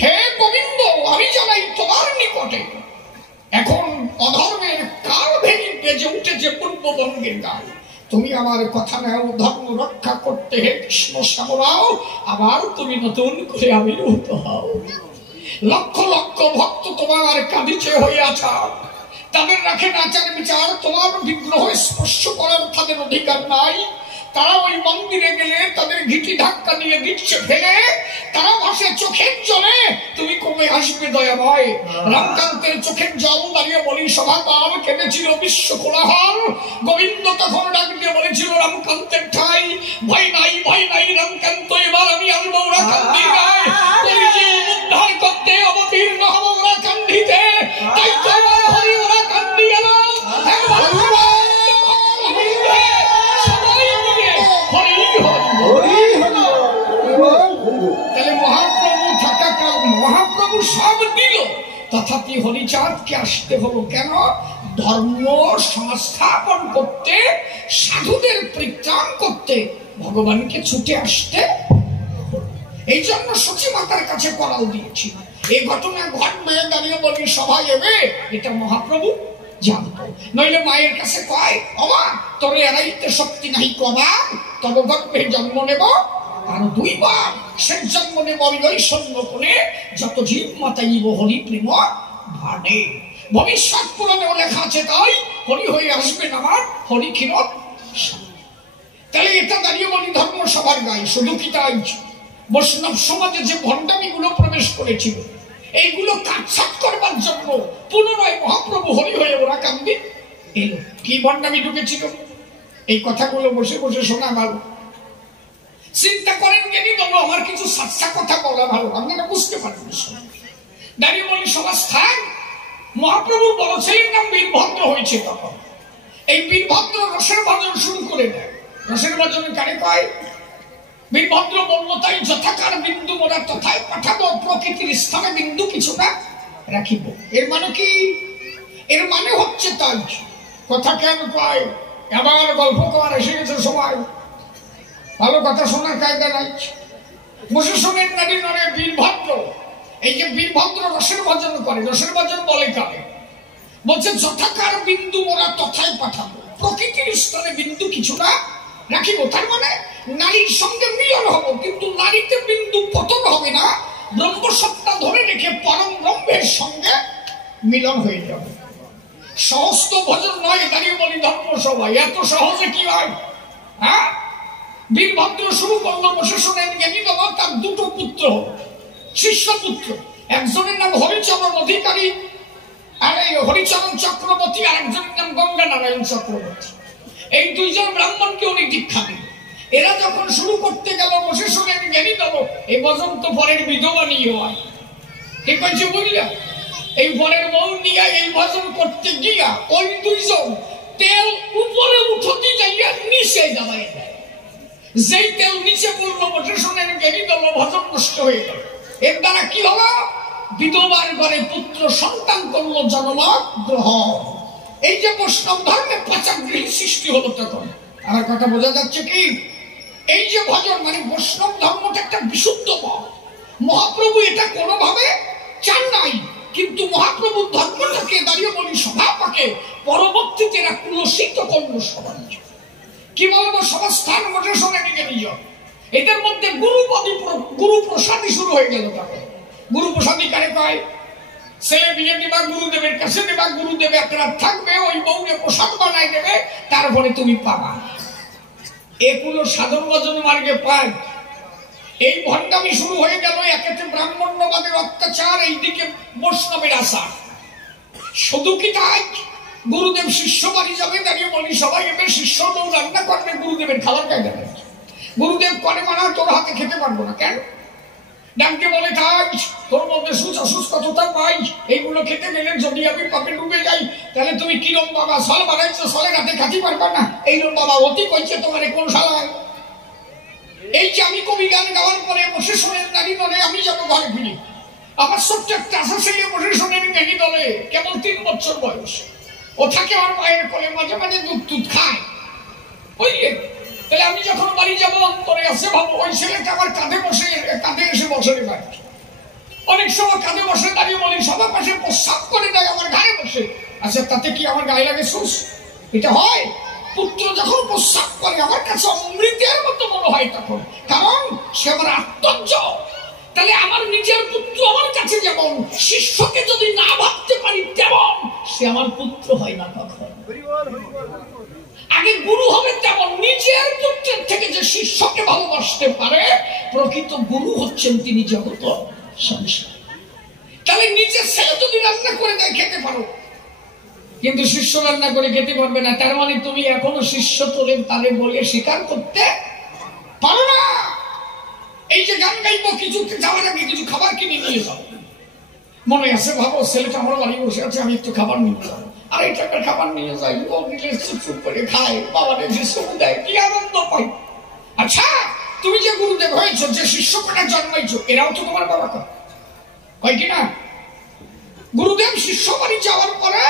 হে গোবিন্দ, আমি জানাই তোমার নিকটে এখন অধর্মের কাল ভেঙে বেজে উঠেছে পূর্ববঙ্গের গান। তুমি আমার কথা নাও, ধর্ম রক্ষা করতে হে কৃষ্ণ শ্যামরাও, আবার তুমি নতুন করে আবির্ভূত হও। লক্ষ লক্ষ ভক্ত তোমার কাঁদিছে হইয়াছা, তাদের রাখেন আচার বিচার, তোমার বিগ্রহ স্পর্শ করার তাদের অধিকার নাই। তারা ওই মন্দিরে গেলে তাদের ঘিটি ধাক্কা দিয়ে দিচ্ছে ফেলে, তারা ভাসে চোখের জলে। তুমি কবে আসবে দয়াময়? রামকান্তের চোখের জল দাঁড়িয়ে বলি সভাকাল কেঁদেছিল বিশ্ব কোলাহল। গোবিন্দ তখন ডাক দিয়ে বলেছিল রামকান্তের ঠাই, ভয় নাই ভয় নাই রামকান্ত, এবার আমি আসবো ওরা কান্দি গায়, উদ্ধার করতে অবতীর্ণ হব ওরা কান্দিতে। তাই তো আমার হরি ওরা কান্দি গেল। তাহলে মহাপ্রভু থাকাকাল মহাপ্রভু সব দিল, তথাপি হরিচাঁদকে আসতে হলো কেন? ধর্ম সংস্থাপন করতে, সাধুদের পরিত্রাণ করতে ভগবানকে ছুটে আসতে। এই জন্য সচী মাতার কাছে করাল দিয়েছি। এই ঘটনা ঘটবে দাঁড়িয়ে বলি সবাই এবে, এটা মহাপ্রভু জানতো। নইলে মায়ের কাছে কয়, অমা তোর এড়াইতে শক্তি নাই কমা, তব গর্ভে জন্ম নেব আর 2 বার, সে জন্ম নেব ওই সৈন্য কোণে, যত জীব মাতাইব হরি প্রেম ভানে। ভবিষ্যৎ পুরাণেও লেখা আছে তাই, হরি হয়ে আসবেন আমার হরি ক্ষীরত। তাহলে এটা দাঁড়িয়ে বলি ধর্ম সবার গায়ে। শুধু কি তাই, বৈষ্ণব সমাজে যে ভণ্ডামি গুলো প্রবেশ করেছিল, এইগুলো কাটছাট করবার জন্য পুনরায় মহাপ্রভু হরি হয়ে ওরা কান্দে এলো। কি ভণ্ডামি ঢুকেছিল, এই কথাগুলো বসে বসে শোনা ভালো। চিন্তা করেন কেনি বলো, আমার কিছু সাচ্চা কথা বলা ভালো, আপনারা বুঝতে পারেন। দাঁড়িয়ে বলি সমাজ থাক, মহাপ্রভুর বড় ছেলের নাম বীরভদ্র হয়েছে। তখন এই বীরভদ্র রসের ভজন শুরু করে দেয়। রসের ভজনে কারে কয়? বীরভদ্র বলল, তাই যথাকার বিন্দু মোরা তথায় পাঠাবো, প্রকৃতির স্থানে বিন্দু কিছুটা রাখিব। এর মানে কি? এর মানে হচ্ছে তাই কথা কেন কয়, আবার গল্প করার এসে গেছে সময়, ভালো কথা শোনার কায়দা নাই। বসে শোনেন নারী নরে বীরভদ্র। এই যে বীরভদ্র রসের ভজন করে, রসের ভজন বলে কারে? বলছে যথাকার বিন্দু মোরা তথায় পাঠাবো, প্রকৃতির স্থানে বিন্দু কিছুটা রাখিব। তার মানে নারীর সঙ্গে মিলন হব, কিন্তু নারীতে বিন্দু পতন হবে না, ব্রহ্মসত্তা ধরে রেখে পরম ব্রহ্মের সঙ্গে মিলন হয়ে যাবে। সহজ তো ভজন নয়। দাঁড়িয়ে বলি ধর্ম সবাই, এত সহজে কি হয়? হ্যাঁ, বীরভদ্র শুরু করলো। বসে শোনেন জ্ঞানী বাবা, তার 2 পুত্র, শিষ্য পুত্র। একজনের নাম হরিচরণ অধিকারী, আর এই হরিচরণ চক্রবর্তী, আর একজনের নাম গঙ্গা নারায়ণ চক্রবর্তী। এই 2 জন ব্রাহ্মণকে উনি দীক্ষা দিল। এরা যখন শুরু করতে গেল, বসে শোনেন জ্ঞানী দেব, এই ভজন তো পরের বিধবা নিয়ে হয়, ঠিক আছে বুঝলা? এই পরের বউ নিয়ে এই ভজন করতে গিয়া ওই 2 জন তেল উপরে উঠতে যাইয়া নিচে দাবাই দেয়। যেই তেল নিচে পড়লো, বসে শোনেন জ্ঞানী দেব, ভজন নষ্ট হয়ে গেল। এর দ্বারা কি হলো? বিধবার ঘরে পুত্র সন্তান করলো জন্ম গ্রহণ। এই যে বৈষ্ণব ধর্মে পাচারগৃহী সৃষ্টি হলো। তখন আমার কথা বোঝা যাচ্ছে কি? এই যে ভজন মানে বৈষ্ণব ধর্মটা একটা বিশুদ্ধ পথ। মহাপ্রভু এটা কোনোভাবে চান নাই, কিন্তু মহাপ্রভুর ধর্মটাকে দাঁড়িয়ে বলি সভাপাকে পরবর্তীতে এরা কুলসিত করল সমাজ। কি বলবো, সমাজস্থান বসে শোনে নিয়ে নিজ। এদের মধ্যে গুরু প্রসাদী শুরু হয়ে গেল। তাকে গুরু প্রসাদী কারে কয়? ছেলে বিয়ে দিবা গুরুদেবের কাছে দেবা, গুরুদেব এক রাত থাকবে, ওই বউকে প্রসাদ বানাই দেবে, তারপরে তুমি পাবা। এগুলো সাধন ভজন মার্গে পায়। এই ভণ্ডামি শুরু হয়ে গেল। একেতে ব্রাহ্মণ্যবাদের অত্যাচার, এইদিকে বৈষ্ণবের আচার। শুধু কি তাই, গুরুদেব শিষ্য বাড়ি যাবে, দাঁড়িয়ে বলি সবাই এবার শিষ্য বউ রান্না করবে, গুরুদেবের খাবার কায়দা নেই। গুরুদেব করে মানা, তোর হাতে খেতে পারবো না। কেন? ডাকতে বলে তাই তোর মধ্যে অসুস্থতা পাই, এইগুলো খেতে গেলে যদি আমি পাপে ডুবে যাই, তাহলে তুমি কিরম বাবা সল বানাইছো, সলে রাতে খাতি পারবা না। এইরকম বাবা অতি কইছে তোমার কোন শালায়। এই যে আমি কবি গান গাওয়ার পরে বসে শোনেন নারী দলে আমি যাবো ঘরে ফিরি, আমার ছোট্ট একটা আশা ছেলে বসে শোনেন নারী দলে, কেবল 3 বছর বয়স। ও থাকে আমার মায়ের কোলে, মাঝে মাঝে দুধ খায়, বুঝলেন? তাহলে আমি যখন বাড়ি যাবো অন্তরে আছে ভাবো ওই ছেলেটা আমার কাঁধে এসে বসে পারে। অনেক সময় কাঁধে বসে দাঁড়িয়ে বলি সবার পাশে প্রস্রাব করে দেয় আমার গায়ে বসে। আচ্ছা, তাতে কি আমার গায়ে লাগে সুস? এটা হয়? পুত্র যখন প্রস্রাব করে আমার কাছে অমৃতের মতো মনে হয় তখন, কারণ সে আমার আত্মজ্জ। তাহলে আমার নিজের পুত্র আমার কাছে যেমন, শিষ্যকে যদি না ভাবতে পারি তেমন সে আমার পুত্র হয় না কখন। আগে গুরু হবে তেমন, নিজের পুত্রের থেকে যে শিষ্যকে ভালোবাসতে পারে, প্রকৃত গুরু হচ্ছেন তিনি জগত সংসার। তাহলে নিজের ছেলে যদি রান্না করে দেয় খেতে পারো, কিন্তু শিষ্য রান্না করে খেতে পারবে না, তার মানে তুমি এখনো শিষ্য তোলে তারে বলে স্বীকার করতে পারো না। এই যে গান গাইবো, কিছু যাওয়ার আগে কিছু খাবার কিনে নিয়ে যাও। মনে আছে ভাবো ছেলেটা আমার বাড়ি বসে আছে, আমি একটু খাবার নিয়ে যাবো, 2.5 টাকার খাবার নিয়ে যাই, ও নিলে চুপ করে খায়, বাবারে যে সব দেয় কি আনন্দ পাই। আচ্ছা, তুমি যে গুরুদেব হয়েছ, যে শিষ্য কটা জন্মাইছো, এরাও তো তোমার বাবা কয় কি না? গুরুদেব শিষ্য বাড়ি যাওয়ার পরে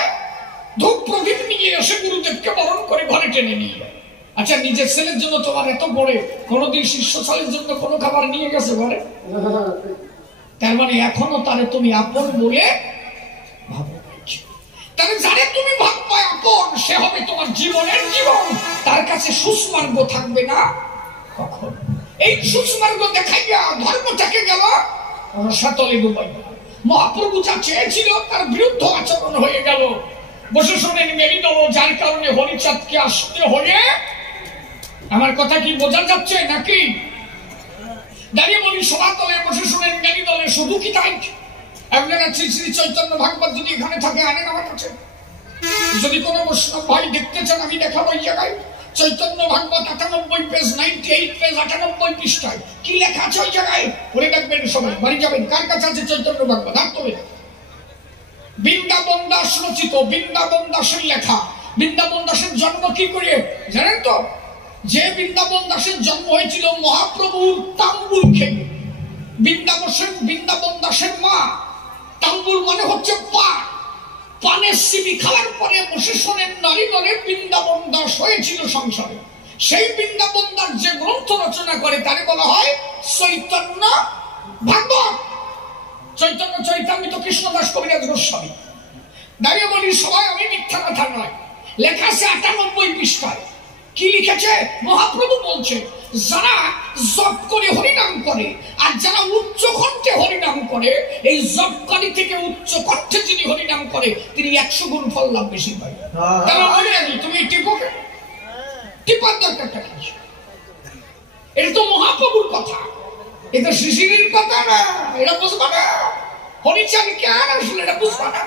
ধূপ প্রদীপ নিয়ে এসে গুরুদেবকে বরণ করে ঘরে টেনে নিয়ে যায়। আচ্ছা, নিজের ছেলের জন্য তোমার এত বড়, কোনদিন শিষ্য ছেলের জন্য কোনো খাবার নিয়ে গেছে ঘরে? তার মানে এখনো তারে তুমি আপন বলে ভাবো। তাহলে যারে তুমি ভাবতে সে হবে তোমার জীবনের জীবন, তার কাছে সুস্মার্গ থাকবে না কখন। এই সুস্মার্গ দেখাইয়া ধর্মটাকে গেল রসাতলে ডুবাই। মহাপ্রভু যা চেয়েছিল তার বিরুদ্ধ আচরণ হয়ে গেল। বসে শোনেন মেরি দল, যার কারণে হরিচাঁদকে আসতে হয়ে, আমার কথা কি বোঝা যাচ্ছে নাকি? দাঁড়িয়ে বলি সভাতলে, বসে শোনেন মেরি দলে, শুধু কি তাই? আপনারা শ্রী শ্রী চৈতন্য ভাগবত যদি এখানে থাকে আনেন আমার কাছে। যদি কোনো বৈষ্ণব ভাই দেখতে চান আমি দেখাবো এই জায়গায়। চৈতন্য ভাগবত 98 পেজ, 98 পেজ, 98 পৃষ্ঠায় কি লেখা আছে ওই জায়গায় পড়ে দেখবেন সবাই। বাড়ি যাবেন, কার কাছে আছে চৈতন্য ভাগবত হাত তোলে। বৃন্দাবন দাস রচিত, বৃন্দাবন দাসের লেখা। বৃন্দাবন দাসের জন্ম কি করে জানেন তো? যে বৃন্দাবন দাসের জন্ম হয়েছিল মহাপ্রভুর তাম্বুল খেয়ে। বৃন্দাবন দাসের মা, তাম্বুল মানে হচ্ছে পান, পানের সিবি খাওয়ার পরে বসে শোনেন নারী দলে বৃন্দাবন দাস হয়েছিল সংসারে। সেই বৃন্দাবন দাস যে গ্রন্থ রচনা করে তারে বলা হয় চৈতন্য ভাগবত। চৈতন্য চৈতামৃত কৃষ্ণদাস কবিরাজ গোস্বামী। দাঁড়িয়ে বলি সবাই আমি মিথ্যা কথা নয়, লেখা আছে 98 পৃষ্ঠায়। কি লিখেছে? মহাপ্রভু বলছে যারা জপ করে হরিনাম করে আর যারা উচ্চ কণ্ঠে হরিনাম করে, এই জপকারী থেকে উচ্চ কণ্ঠে যিনি হরিনাম করে তিনি 100 গুণ ফল লাভ বেশি পায়। তাহলে বলে রাখি তুমি টিপোকে, টিপার দরকারটা কি? এটা তো মহাপ্রভুর কথা, এটা শিশিরের কথা না, এটা বুঝবা না। হরিচাঁদ কেন আসলে এটা বুঝবা না।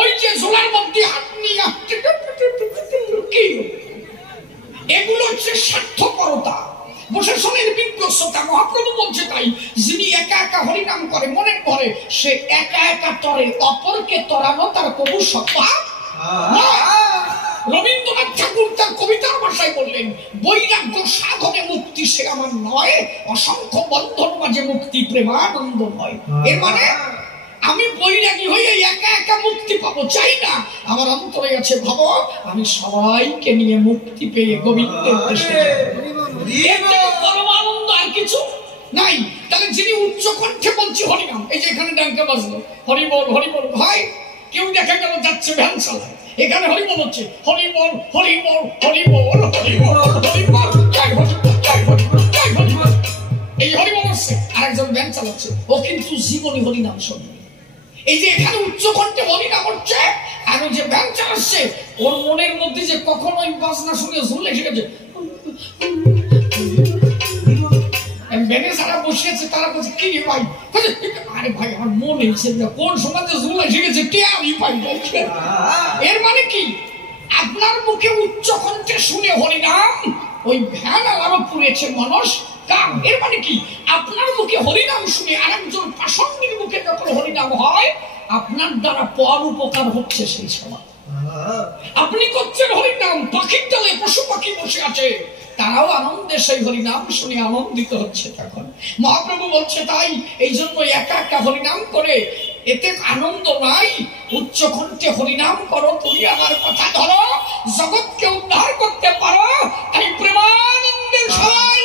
ওই যে ঝোলার মধ্যে হাত নিয়ে কি, এগুলো হচ্ছে স্বার্থপরতা, বসে শোনেন বিজ্ঞতা। মহাপ্রভু বলছে তাই, যিনি একা একা হরিনাম করে মনের ভরে, সে একা একা তরে, অপরকে তরানো তার প্রভু স্বভাব। রবীন্দ্রনাথ ঠাকুর তার কবিতার ভাষায় বললেন, বৈরাগ্য সাধনে মুক্তি সে আমার নয়, অসংখ্য বন্ধন মাঝে মুক্তি প্রেমানন্দ নয়। এর মানে আমি বৈরাগী হয়ে একা একা মুক্তি পাবো চাই না, আমার অন্তরে আছে ভাবো আমি সবাইকে নিয়ে মুক্তি পেয়ে গোবিন্দের দেশে। এর থেকে পরম আনন্দ আর কিছু নাই। তাহলে যিনি উচ্চ কণ্ঠে বলছি হরিনাম, এই যে এখানে ডাঙ্কা বাজলো হরিবল হরিবল, ভাই কেউ দেখা গেল যাচ্ছে ভ্যান চালায়, এখানে হরিবল হচ্ছে, হরিবল হরিবল হরিবল হরিবল হরিবল, জয় হরি জয় হরি জয় হরি, এই হরিবল হচ্ছে। আরেকজন ভ্যান চালাচ্ছে, ও কিন্তু জীবনী হরিনাম শোনে। এই যে এখানে উচ্চ কণ্ঠে হরিনাম হচ্ছে, আর ওই যে ভ্যান চালাচ্ছে ওর মনের মধ্যে যে কখন ওই বাজনা শুনে ঝুলে এসে গেছে। ভ্যানে যারা বসিয়েছে তারা বলছে কি ভাই, আরে ভাই আমার মন এসে কোন সময় যে ঝুলে এসে গেছে টেয়ারই পাই। এর মানে কি? আপনার মুখে উচ্চ কণ্ঠে শুনে হরিনাম, ওই ভ্যান আলারও পুড়েছে মানুষ কাম। এর মানে কি? আপনার মুখে হরিনাম শুনে আরেকজন প্রাসঙ্গিক মুখে যখন হরিনাম হয়, আপনার দ্বারা পর উপকার হচ্ছে সেই সময়। আপনি করছেন হরিনাম, পাখির ডালে পশু পাখি বসে আছে, তারাও আনন্দে সেই হরিনাম শুনে আনন্দিত হচ্ছে। তখন মহাপ্রভু বলছে তাই, এই জন্য একা একা হরিনাম করে এতে আনন্দ নাই, উচ্চ কণ্ঠে হরিনাম করো, তুমি আমার কথা ধরো, জগৎকে উদ্ধার করতে পারো। তাই প্রেমানন্দের সবাই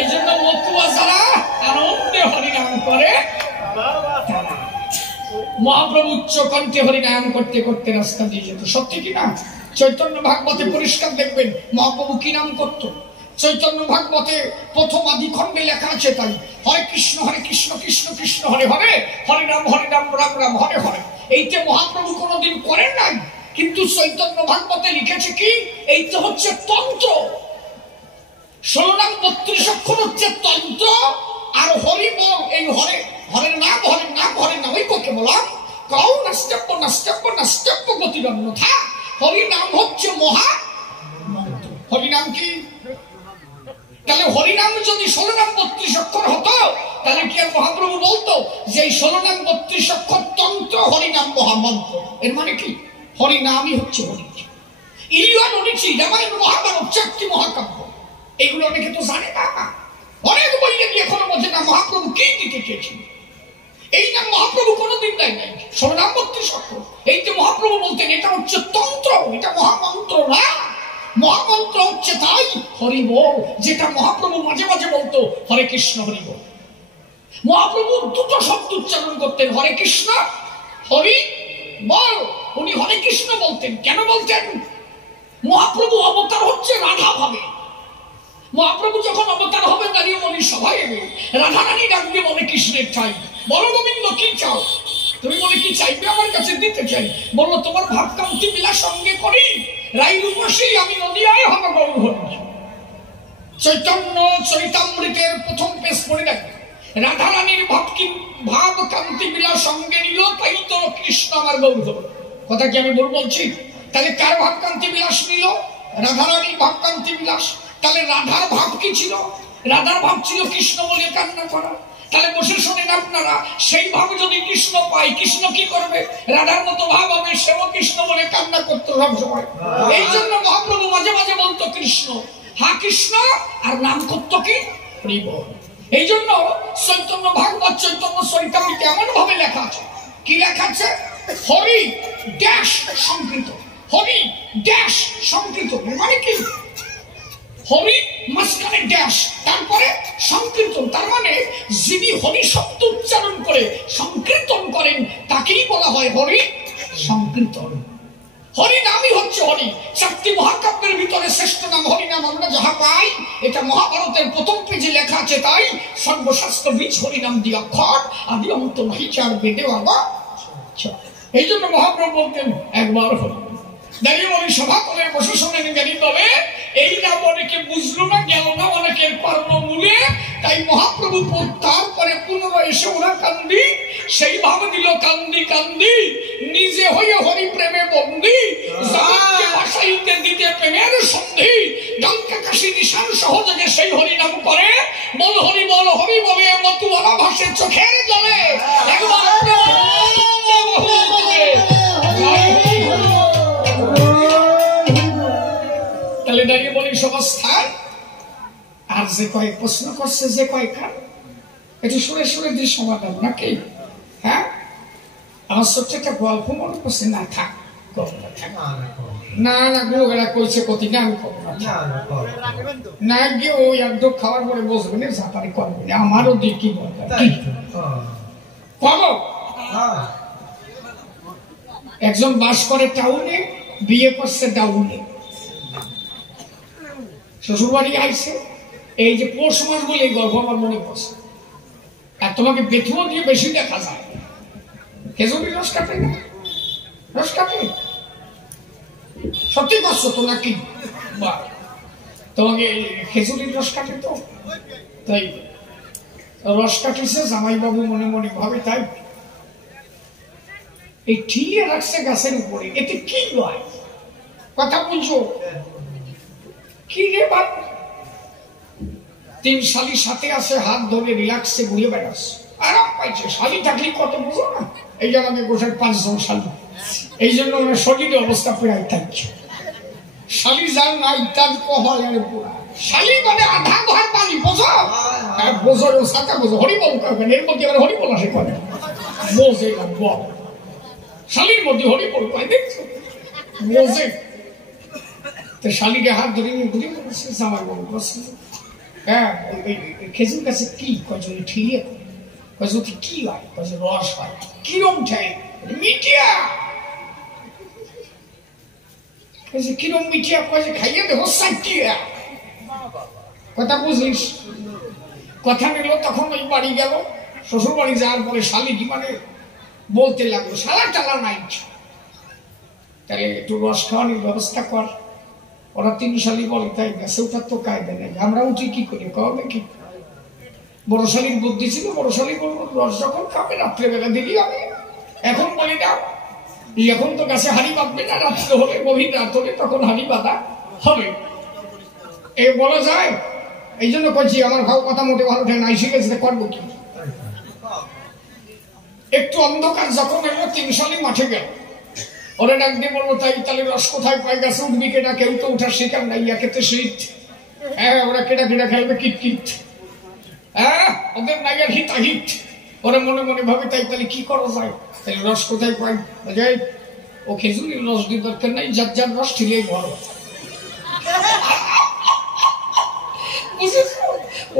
এই জন্য মতুয়া যারা আনন্দে হরিনাম করে, মহাপ্রভু উচ্চ কণ্ঠে হরিনাম করতে করতে রাস্তা দিয়ে যেত। সত্যি কিনা? চৈতন্য ভাগবতে পরিষ্কার দেখবেন মহাপ্রভু কি নাম করত। চৈতন্য ভাগবতে প্রথম আদি খণ্ডে লেখা আছে তাই, হরে কৃষ্ণ কৃষ্ণ কৃষ্ণ হরে হরে, হরে রাম রাম রাম হরে হরে। এইটা মহাপ্রভু কোনোদিন করেন নাই, কিন্তু চৈতন্য ভাগবতে লিখেছে কি, এই তো হচ্ছে তন্ত্র। 16 নাম 32 অক্ষর হচ্ছে তন্ত্র, আর হরি বল এই হরে, হরের নাম হরের নাম হরের নাম, ওই পক্ষে বললাম কাউ নাস্তেপ্য গতিরন্যথা। হরি নাম হচ্ছে মহা মন্ত্র। হরিনাম কি? তাহলে হরিনাম যদি 16 নাম 32 অক্ষর হতো, তাহলে কি আর মহাপ্রভু বলতো যে এই 16 নাম 32 অক্ষর তন্ত্র, হরিনাম মহামন্ত্র? এর মানে কি? হরিনামই হচ্ছে হরি। ইলিয়াড অডিচি, রামায়ণ মহাভারত, চারটি মহাকাব্য, এগুলো অনেকে তো জানে না। অনেক বইয়ে গিয়ে এখনো বোঝে না মহাপ্রভু কি দিতে চেয়েছিল। এই নাম মহাপ্রভু কোনোদিন দেয় নাই, 16 নাম 32 অক্ষর। এই যে মহাপ্রভু বলতেন এটা হচ্ছে তন্ত্র, এটা মহামন্ত্র না। মহামন্ত্র হচ্ছে তাই হরি বল, যেটা মহাপ্রভু মাঝে মাঝে বলতো হরে কৃষ্ণ হরি বল। মহাপ্রভু দুটো শব্দ উচ্চারণ করতেন, হরে কৃষ্ণ, হরি বল। উনি হরে কৃষ্ণ বলতেন। কেন বলতেন? মহাপ্রভু অবতার হচ্ছে রাধা ভাবে। মহাপ্রভু যখন অবতার হবে দাঁড়িয়ে মনি সভায় রাধা রানী ডাকবে, বলে কৃষ্ণের চাই। বলো গোবিন্দ কি চাও? তুমি বলে কি চাইবে? আমার কাছে দিতে চাই। বললো তোমার ভাবকান্তি বিলাস সঙ্গে করি, রাই রূপসী আমি নদিয়ায় হব গৌর। চৈতন্য চরিতামৃতের প্রথম পেজ পড়ে দেখবে, রাধা রানীর ভাব কান্তি বিলাস সঙ্গে নিল, তাই তো কৃষ্ণ আমার গৌর। কথা কি আমি ভুল বলছি? তাহলে কার ভাব কান্তি বিলাস নিল? রাধা রানীর ভাব কান্তি বিলাস। তাহলে রাধার ভাব কি ছিল? রাধার ভাব ছিল কৃষ্ণ বলে কান্না করা। তাহলে বসে শোনেন আপনারা, সেই ভাব যদি কৃষ্ণ পায়, কৃষ্ণ কি করবে? রাধার মতো ভাব হবে, সেও কৃষ্ণ বলে কান্না করতো সব সময়। এই জন্য মহাপ্রভু মাঝে মাঝে বলতো কৃষ্ণ, হা কৃষ্ণ, আর নাম করতো কি হরিব। এই জন্য চৈতন্য ভাগবত চৈতন্য চরিতামৃতে এমন ভাবে লেখা আছে। কি লেখা আছে? হরি ড্যাশ সংকৃত, হরি ড্যাশ সংকৃত। মানে কি? হরি মাঝখানে ড্যাশ, তারপরে সংকীর্তন। তার মানে যিনি হরি শব্দ উচ্চারণ করে সংকীর্তন করেন তাকেই বলা হয় হরি সংকীর্তন। হরি নামই হচ্ছে হরি। চারটি মহাকাব্যের ভিতরে শ্রেষ্ঠ নাম হরি নাম আমরা যাহা পাই, এটা মহাভারতের প্রথম পেজে লেখা আছে। তাই সর্বশাস্ত্র বীজ হরি নাম দিয়ে অক্ষর, আদি অন্ত নহি চার বেদে বাবা। এই জন্য মহাপ্রভু বলতেন একবার হরি। দাঁড়িয়ে বলি সভা করে বসে শোনেন জ্ঞানী তবে এই নাম অনেকে বুঝলো না, গেল না অনেকের কর্মমূলে। তাই মহাপ্রভু তারপরে পুনরায় এসে ওরা কান্দি, সেই ভাব দিল কান্দি কান্দি, নিজে হয়ে হরি প্রেমে বন্দি, জগৎকে ভাসাইতে দিতে প্রেমের সন্ধি, ডঙ্কা কাশি নিশান সহযোগে সেই হরি নাম করে। বল হরি বল, হরি বলে মতুয়ারা ভাসে চোখের জলে। একবার তাহলে দাঁড়িয়ে বলি সবস্থান। আর যে কয়েক প্রশ্ন করছে, যে কয়েকখান একটু শুনে শুনে দিয়ে সমাধান নাকি? হ্যাঁ, আমার ছোট্ট একটা গল্প মনে করছে। না থাক, না না গুলোরা কইছে কতি না, আমি কব না গিয়ে ওই একদম খাওয়ার পরে বসবে না, ঝাঁপারি করবে না। আমারও দিয়ে কি বলবে কব। একজন বাস করে টাউনে, বিয়ে করছে ডাউনে। শ্বশুর বাড়ি আইছে, এই যে পৌষ মাস বলে এই গল্প আমার মনে পড়ছে। আর তোমাকে বেথুও দিয়ে বেশি দেখা যায়। খেজুরি রস কাটে না, রস কাটে সত্যি করছো তো নাকি? তোমাকে খেজুরির রস কাটে তো, তাই রস কাটিছে জামাইবাবু মনে মনে ভাবে। তাই এই ঠিলিয়ে রাখছে গাছের উপরে, এতে কি হয়? কথা বুঝছো কি রে বাপ? তিন শালি সাথে আছে, হাত ধরে রিল্যাক্সে ঘুরে বেড়াচ্ছে, আরাম পাইছে। শালি থাকলে কত বুঝো না? এই যে আমাদের গোসাই 5 জন শালি, এই জন্য ওনার শরীরের অবস্থা প্রায় থাকছে। শালি যার নাই তার কপালের পোড়া। শালি মানে আধা ঘর পানি, বোঝো? হ্যাঁ বোঝো, ও সাথে বোঝো। হরিবল করবেন, এর মধ্যে আবার হরিবল আসে করে, বোঝে না বল। শালির মধ্যে হরিবল করে, দেখছো বোঝে। তো শালিকে হাত ধরে নিয়ে ঘুরে বলছে, জামাই বাবু বলছে, হ্যাঁ খেজুর গাছে কি কয়েছে? ঠিলিয়ে কয়েছে কি হয়? কয়েছে রস হয়। কিরম ঠাই? মিঠিয়া। কয়েছে কিরম মিঠিয়া? কয়েছে খাইয়ে দেবো সাইটিয়া। কথা বুঝিস? কথা নিল। তখন ওই বাড়ি গেল, শ্বশুর বাড়ি যাওয়ার পরে শালি কি মানে বলতে লাগলো, শালা টালা নাই, তাহলে একটু রস খাওয়ানোর ব্যবস্থা কর। ওরা 3 শালি বলে, তাই গাছে ওঠার তো কায়দা নেই, আমরা উঠি কি করে কও নাকি? বড় শালির বুদ্ধি ছিল, বড় শালি বলবো রস যখন খাবে রাত্রেবেলা দিলি হবে। এখন বলি না, এখন তো গাছে হাড়ি বাঁধবে না, রাত্রে হলে গভীর রাত হলে তখন হাড়ি বাঁধা হবে, এ বলা যায়। এই জন্য কইছি আমার ভাব কথা মোটে ভালো ঠেক নাই, শিখেছে করবো কি? একটু অন্ধকার যখন এলো 3 শালি মাঠে গেল। ওরা ডাক দিয়ে বললো, তাই তাহলে রস কোথায় পাই? গাছে উঠবি কেটা? কেউ তো উঠার শিকার নাই, একেতে শীত। হ্যাঁ ওরা কেটা কেটা খাইবে কিট কিট। হ্যাঁ ওদের নাই আর হিতা হিট। ওরা মনে মনে ভাবে, তাই তাহলে কি করা যায়? তাহলে রস কোথায় পাই? যাই ও খেজুরির রস দিয়ে দরকার নাই, যার যার রস ঠিলেই বড়। বুঝেছো?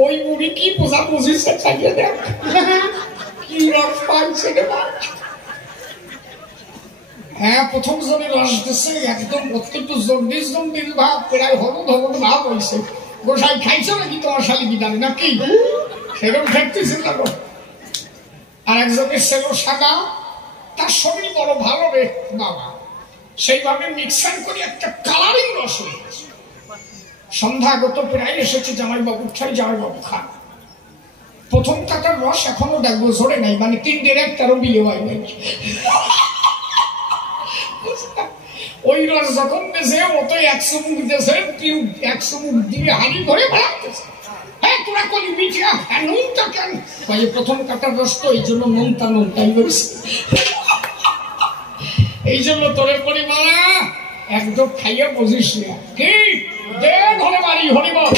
ও ওই বুড়ি কি পোষা বুঝিছে চাইয়ে দেখ কি রস পাইছে রে মা। হ্যাঁ প্রথম জনে রস দিচ্ছে একদম অত্যন্ত জন্ডিস জন্ডিস ভাব, প্রায় হলুদ হলুদ ভাব হয়েছে। গোসাই খাইছো নাকি তোমার শালি বিদানি নাকি সেরকম দেখতেছিল না। আর একজনের ছিল সাদা, তার শরীর বড় ভালো রে বাবা, সেইভাবে মিক্সার করে একটা কালারিং রস হয়ে গেছে। সন্ধ্যাগত প্রায় এসেছে জামাইবাবু খাই, জামাইবাবু খান। প্রথম কাটার রস এখনো দেখবো ঝরে নাই, মানে 3 একটারও বিয়ে হয় নাই। ওই রস যখন বেছে মতো 100 মুখ দিতেছে, 100 মুখ দিয়ে হানি ধরে বেড়াতেছে। হ্যাঁ তোরা কলি মিঠিয়া নুনটা কেন, প্রথম কাটার রস তো এই জন্য নুনটাই বলছে। এই জন্য তোরে পরিমাণা একদম খাইয়া বুঝিস না কি দে ঘরে বাড়ি হরিবল।